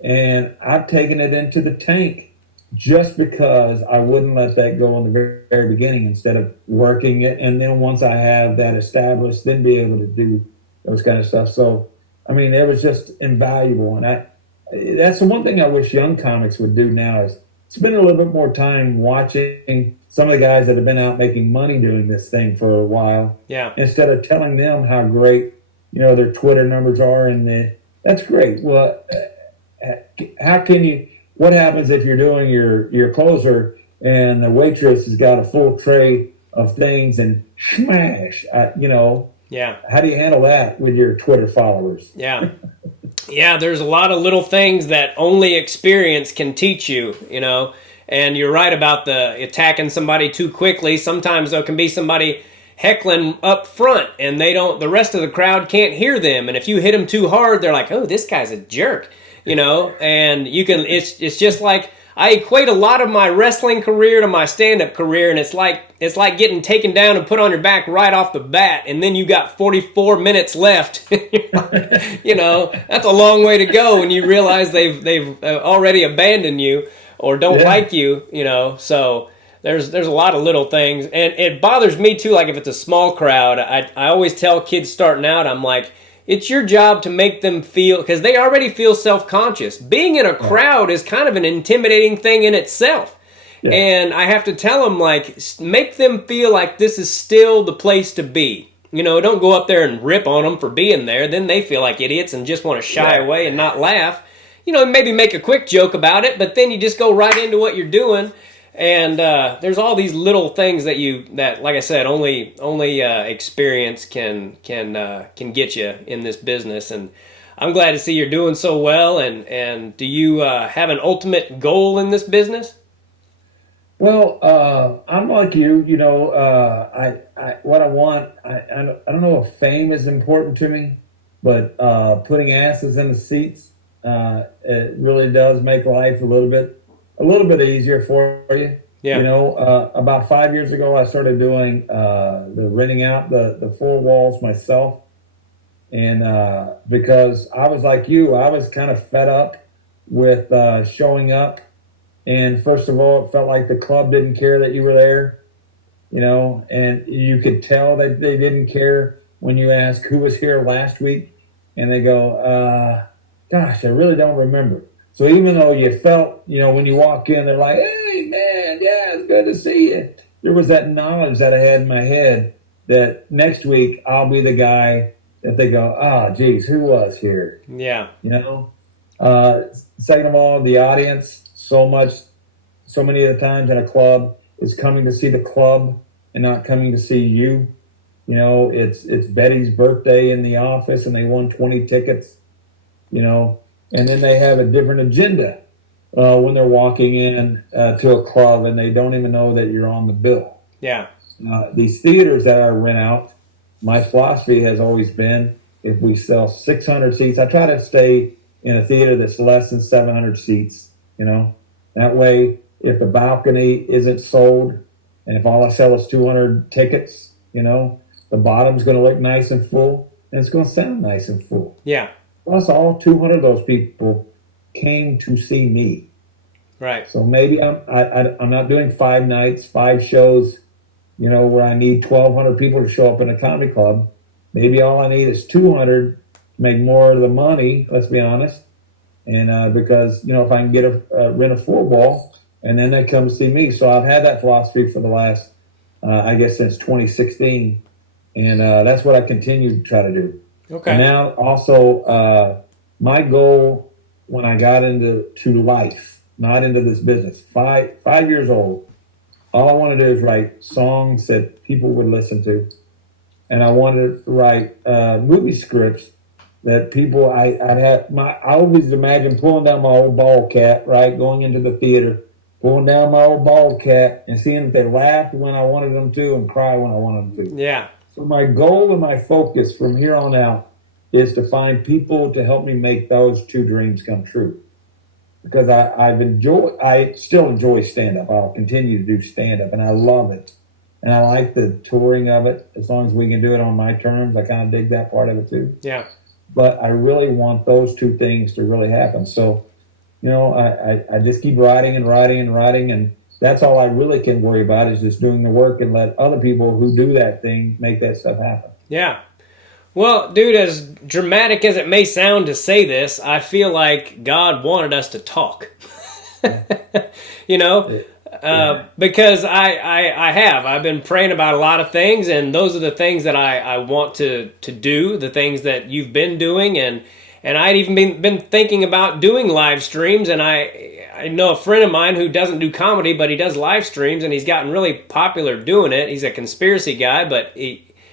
And I've taken it into the tank just because I wouldn't let that go in the very, very beginning instead of working it. And then once I have that established, then be able to do those kind of stuff. So, it was just invaluable. And that's the one thing I wish young comics would do now is spend a little bit more time watching some of the guys that have been out making money doing this thing for a while. Yeah. Instead of telling them how great, their Twitter numbers are. That's great. Well, how can you, what happens if you're doing your closer and the waitress has got a full tray of things and smash, Yeah. How do you handle that with your Twitter followers? Yeah. Yeah, there's a lot of little things that only experience can teach you, and you're right about the attacking somebody too quickly. Sometimes there can be somebody heckling up front and the rest of the crowd can't hear them. And if you hit them too hard, they're like, "Oh, this guy's a jerk." And it's just like, I equate a lot of my wrestling career to my stand-up career, and it's like getting taken down and put on your back right off the bat, and then you got 44 minutes left. That's a long way to go when you realize they've already abandoned you or don't like you. So there's a lot of little things, and it bothers me too. Like if it's a small crowd, I always tell kids starting out, I'm like, it's your job to make them feel, because they already feel self-conscious. Being in a crowd is kind of an intimidating thing in itself. Yeah. And I have to tell them, like, make them feel like this is still the place to be. You know, don't go up there and rip on them for being there. Then they feel like idiots and just want to shy away and not laugh. You know, maybe make a quick joke about it, but then you just go right into what you're doing. And there's all these little things that like I said, only experience can get you in this business. And I'm glad to see you're doing so well. And do you have an ultimate goal in this business? Well, I'm like you. You know, what I want. I don't know if fame is important to me, but putting asses in the seats, it really does make life a little bit easier for you. Yeah. You know, about 5 years ago, I started doing the renting out the 4 walls myself, and because I was like you, I was kind of fed up with showing up. And first of all, it felt like the club didn't care that you were there, you know, and you could tell that they didn't care when you ask who was here last week, and they go, gosh, I really don't remember. So even though you felt, you know, when you walk in, they're like, hey, man, yeah, it's good to see you. There was that knowledge that I had in my head that next week I'll be the guy that they go, geez, who was here? Yeah. You know? Second of all, the audience, so many of the times in a club is coming to see the club and not coming to see you. You know, it's Betty's birthday in the office and they won 20 tickets, you know, and then they have a different agenda when they're walking in to a club and they don't even know that you're on the bill. Yeah. These theaters that I rent out, my philosophy has always been, if we sell 600 seats, I try to stay in a theater that's less than 700 seats, you know. That way, if the balcony isn't sold, and if all I sell is 200 tickets, you know, the bottom's going to look nice and full, and it's going to sound nice and full. Yeah. Plus, all 200 of those people came to see me. Right. So maybe I'm not doing 5 nights, 5 shows, you know, where I need 1,200 people to show up in a comedy club. Maybe all I need is 200 to make more of the money, let's be honest. And because, you know, if I can get rent a 4 wall, and then they come see me. So I've had that philosophy for the last, I guess, since 2016. And that's what I continue to try to do. Okay. And now also, my goal when I got into life, not into this business, 5 years old, all I want to do is write songs that people would listen to. And I wanted to write movie scripts that people, I always imagine pulling down my old bald cat, right, going into the theater, pulling down my old bald cat and seeing if they laughed when I wanted them to and cry when I wanted them to. Yeah. So my goal and my focus from here on out is to find people to help me make those 2 dreams come true. Because I still enjoy stand-up. I'll continue to do stand-up, and I love it. And I like the touring of it, as long as we can do it on my terms. I kind of dig that part of it, too. Yeah. But I really want those 2 things to really happen. So, you know, I just keep writing and writing and writing, and that's all I really can worry about is just doing the work and let other people who do that thing make that stuff happen. Yeah. Well, dude, as dramatic as it may sound to say this, I feel like God wanted us to talk. You know? Because I've been praying about a lot of things, and those are the things that I want to do, the things that you've been doing, and I'd even been thinking about doing live streams, and I know a friend of mine who doesn't do comedy, but he does live streams, and he's gotten really popular doing it. He's a conspiracy guy, but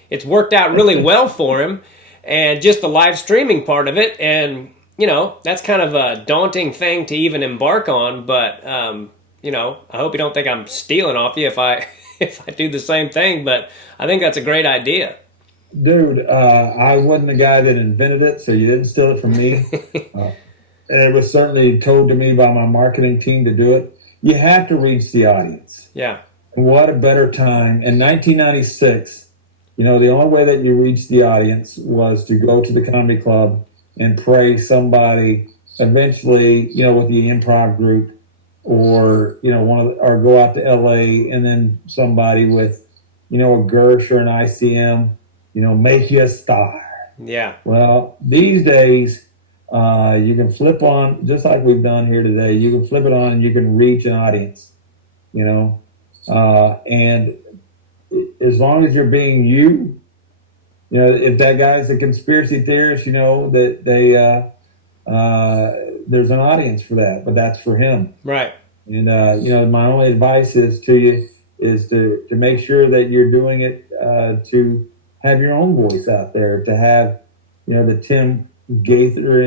it's worked out really well for him, and just the live streaming part of it, and, you know, that's kind of a daunting thing to even embark on, but, you know, I hope you don't think I'm stealing off you if I do the same thing, but I think that's a great idea. Dude, I wasn't the guy that invented it, so you didn't steal it from me. It was certainly told to me by my marketing team to do it. You have to reach the audience. Yeah. What a better time. In 1996, you know, the only way that you reached the audience was to go to the comedy club and pray somebody, eventually, you know, with the improv group, or or go out to LA, and then somebody with a Gersh or an ICM, make you a star. Yeah. Well, these days, you can flip on, just like we've done here today, you can flip it on and you can reach an audience, and as long as you're being you, if that guy's a conspiracy theorist, that there's an audience for that, but that's for him. Right. And, my only advice is to you is to make sure that you're doing it to have your own voice out there, to have, the Tim Gaither,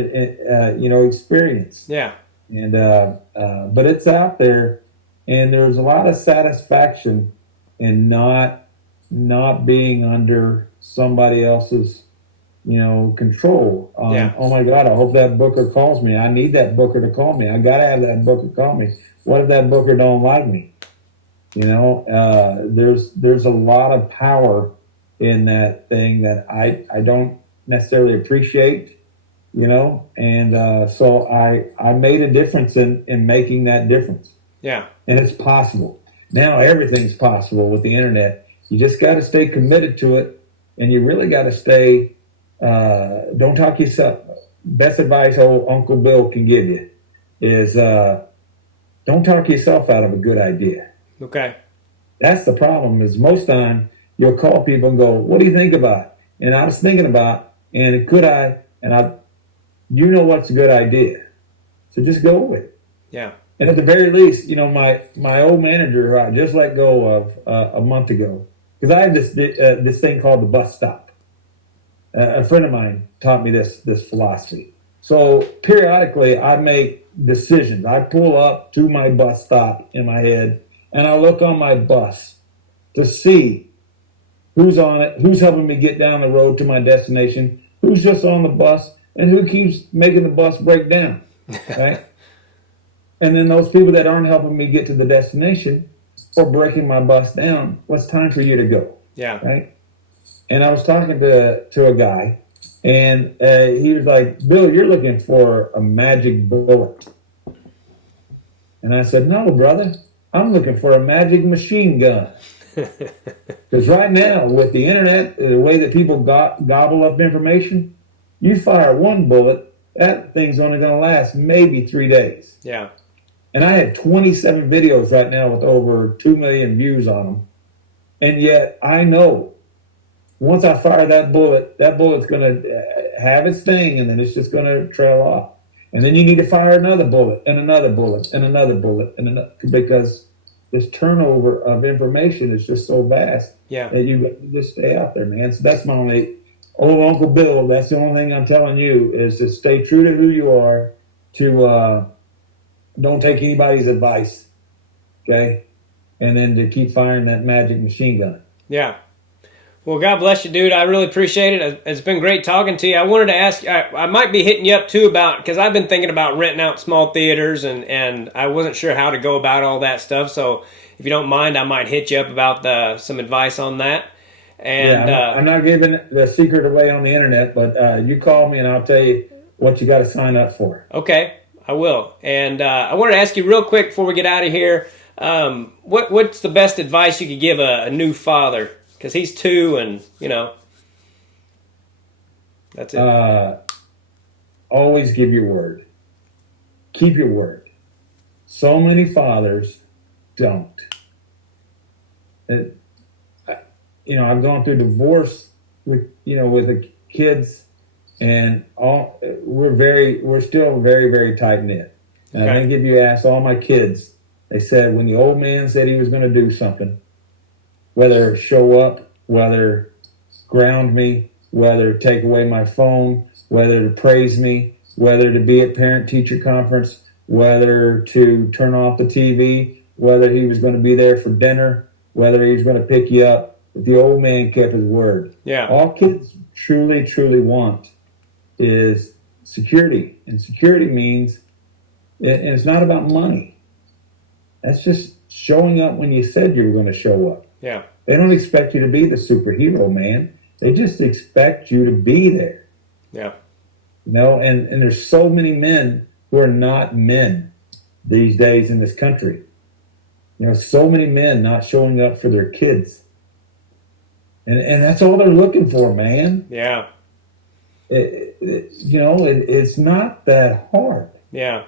experience. Yeah. And, but it's out there, and there's a lot of satisfaction in not being under somebody else's, control. Yeah. Oh my God, I hope that booker calls me. I need that booker to call me. I got to have that booker call me. What if that booker don't like me? There's a lot of power in that thing that I don't necessarily appreciate, and so I made a difference in making that difference. Yeah. And it's possible. Now everything's possible with the internet. You just got to stay committed to it, and you really got to stay, don't talk yourself. Best advice old Uncle Bill can give you is don't talk yourself out of a good idea. Okay. That's the problem, is most time you'll call people and go, what do you think about? And I was thinking about, and could I, what's a good idea. So just go with it. Yeah. And at the very least, my old manager who I just let go of a month ago, because I have this thing called the bus stop. A friend of mine taught me this philosophy. So periodically, I make decisions. I pull up to my bus stop in my head, and I look on my bus to see who's on it, who's helping me get down the road to my destination, who's just on the bus, and who keeps making the bus break down. Right? And then those people that aren't helping me get to the destination or breaking my bus down, well, it's time for you to go. Yeah. Right? And I was talking to a guy, and he was like, Bill, you're looking for a magic bullet. And I said, no, brother, I'm looking for a magic machine gun. Because right now, with the internet, the way that people gobble up information, you fire one bullet, that thing's only going to last maybe 3 days. Yeah. And I had 27 videos right now with over 2 million views on them. And yet I know once I fire that bullet's going to have its thing, and then it's just going to trail off. And then you need to fire another bullet and another bullet and another bullet, because this turnover of information is just so vast that you just stay out there, man. So that's my only, old Uncle Bill, that's the only thing I'm telling you, is to stay true to who you are, to don't take anybody's advice, okay? And then to keep firing that magic machine gun. Yeah. Well, God bless you, dude. I really appreciate it. It's been great talking to you. I wanted to ask you, I might be hitting you up too because I've been thinking about renting out small theaters, and I wasn't sure how to go about all that stuff. So if you don't mind, I might hit you up about some advice on that. And I'm not giving the secret away on the internet, but you call me and I'll tell you what you got to sign up for. Okay, I will. And I wanted to ask you real quick before we get out of here, what's the best advice you could give a new father? Because he's 2 and, that's it. Always give your word. Keep your word. So many fathers don't. I've gone through divorce with the kids, and we're still very, very tight knit. And I think if you ask all my kids, they said when the old man said he was going to do something, whether show up, whether ground me, whether take away my phone, whether to praise me, whether to be at parent-teacher conference, whether to turn off the TV, whether he was going to be there for dinner, whether he was going to pick you up. But the old man kept his word. Yeah. All kids truly, truly want is security. And security means, and it's not about money. That's just showing up when you said you were going to show up. Yeah. They don't expect you to be the superhero, man. They just expect you to be there. Yeah. And there's so many men who are not men. these days in this country. So many men not showing up for their kids. And that's all they're looking for, man. Yeah. It's not that hard. Yeah.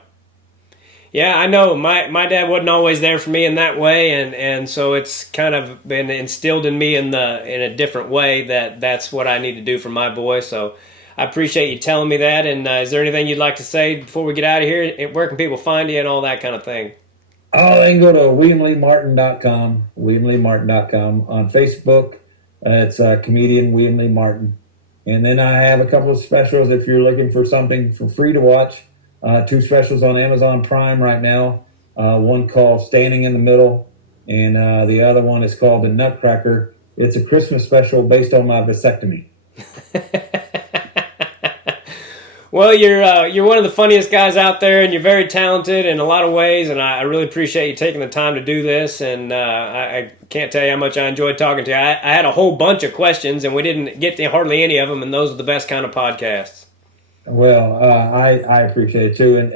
Yeah, I know. My dad wasn't always there for me in that way, and so it's kind of been instilled in me in a different way that's what I need to do for my boy. So I appreciate you telling me that. And is there anything you'd like to say before we get out of here? Where can people find you and all that kind of thing? Oh, they can go to WilliamLeeMartin.com, WilliamLeeMartin.com. On Facebook, it's comedian William Lee Martin. And then I have a couple of specials if you're looking for something for free to watch. 2 specials on Amazon Prime right now. One called Standing in the Middle, and the other one is called The Nutcracker. It's a Christmas special based on my vasectomy. Well, you're one of the funniest guys out there, and you're very talented in a lot of ways, and I really appreciate you taking the time to do this, and I can't tell you how much I enjoyed talking to you. I had a whole bunch of questions, and we didn't get to hardly any of them, and those are the best kind of podcasts. Well, I appreciate it, too. And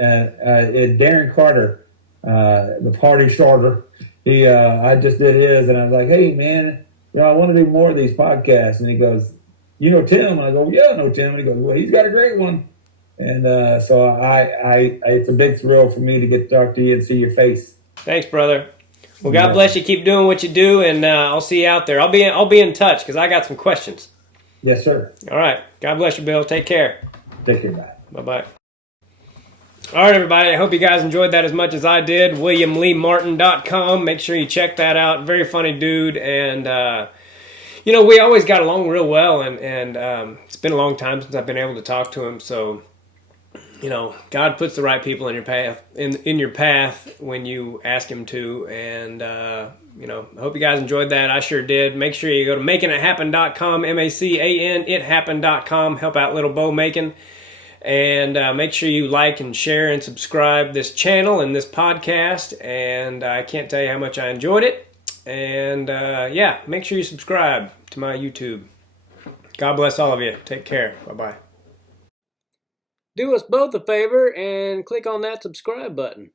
Darren Carter, the party starter, I just did his, and I was like, hey, man, I want to do more of these podcasts. And he goes, you know Tim? And I go, yeah, I know Tim. And he goes, well, he's got a great one. And so it's a big thrill for me to get to talk to you and see your face. Thanks, brother. Well, God bless you. Keep doing what you do, and I'll see you out there. I'll be in touch because I got some questions. Yes, sir. All right. God bless you, Bill. Take care. Take care. Bye. Bye-bye. All right, everybody. I hope you guys enjoyed that as much as I did. WilliamLeeMartin.com. Make sure you check that out. Very funny dude, and we always got along real well, and it's been a long time since I've been able to talk to him, so God puts the right people in your path in your path when you ask him to, and I hope you guys enjoyed that. I sure did. Make sure you go to makingithappen.com, MACANithappen.com. Help out little Bo Macon, and make sure you like and share and subscribe this channel and this podcast. And I can't tell you how much I enjoyed it. And make sure you subscribe to my YouTube. God bless all of you. Take care. Bye-bye. Do us both a favor and click on that subscribe button.